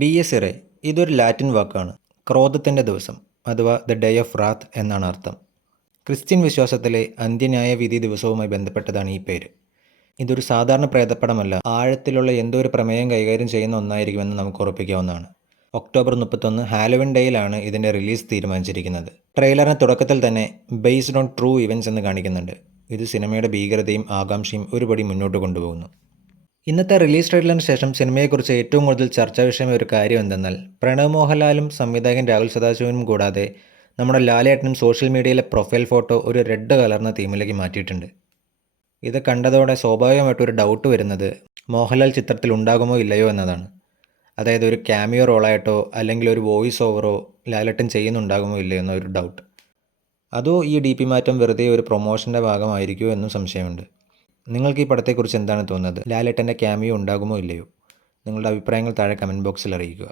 ഡിയസ് ഇറെ ഇതൊരു ലാറ്റിൻ വാക്കാണ്. ക്രോധത്തിൻ്റെ ദിവസം അഥവാ ദ ഡേ ഓഫ് റാത്ത് എന്നാണ് അർത്ഥം. ക്രിസ്ത്യൻ വിശ്വാസത്തിലെ അന്ത്യന്യായവിധി ദിവസവുമായി ബന്ധപ്പെട്ടതാണ് ഈ പേര്. ഇതൊരു സാധാരണ പ്രേതപ്പടമല്ല, ആഴത്തിലുള്ള എന്തോ ഒരു പ്രമേയം കൈകാര്യം ചെയ്യുന്ന ഒന്നായിരിക്കുമെന്ന് നമുക്ക് ഉറപ്പിക്കാവുന്നതാണ്. ഒക്ടോബർ 31 ഹാലോവിൻ ഡേയിലാണ് ഇതിൻ്റെ റിലീസ് തീരുമാനിച്ചിരിക്കുന്നത്. ട്രെയിലറിന് തുടക്കത്തിൽ തന്നെ ബേസ്ഡ് ഓൺ ട്രൂ ഇവൻറ്റ്സ് എന്ന് കാണിക്കുന്നുണ്ട്. ഇത് സിനിമയുടെ ഭീകരതയും ആകാംക്ഷയും ഒരുപടി മുന്നോട്ട് കൊണ്ടുപോകുന്നു. ഇന്നത്തെ റിലീസ് ട്രെയിലറിന് ശേഷം സിനിമയെക്കുറിച്ച് ഏറ്റവും കൂടുതൽ ചർച്ചാ വിഷയമായ ഒരു കാര്യം എന്തെന്നാൽ, പ്രണവ് മോഹൻലാലും സംവിധായകൻ രാഹുൽ സദാശിവനും കൂടാതെ നമ്മുടെ ലാലേട്ടനും സോഷ്യൽ മീഡിയയിലെ പ്രൊഫൈൽ ഫോട്ടോ ഒരു റെഡ് കലർന്ന തീമിലേക്ക് മാറ്റിയിട്ടുണ്ട്. ഇത് കണ്ടതോടെ സ്വാഭാവികമായിട്ടൊരു ഡൗട്ട് വരുന്നത് മോഹൻലാൽ ചിത്രത്തിൽ ഉണ്ടാകുമോ ഇല്ലയോ എന്നതാണ്. അതായത് ഒരു ക്യാമിയോ റോളായിട്ടോ അല്ലെങ്കിൽ ഒരു വോയിസ് ഓവറോ ലാലേട്ടൻ ചെയ്യുന്നുണ്ടാകുമോ ഇല്ലയോ എന്നൊരു ഡൗട്ട്. അതോ ഈ DP മാറ്റം വെറുതെ ഒരു പ്രൊമോഷൻ്റെ ഭാഗമായിരിക്കുമോ എന്നും സംശയമുണ്ട്. നിങ്ങൾക്ക് ഈ പടത്തെക്കുറിച്ച് എന്താണ് തോന്നുന്നത്? ലാലേട്ടൻ്റെ ക്യാമിയോ ഉണ്ടാകുമോ ഇല്ലയോ? നിങ്ങളുടെ അഭിപ്രായങ്ങൾ താഴെ കമൻറ്റ് ബോക്സിൽ അറിയിക്കുക.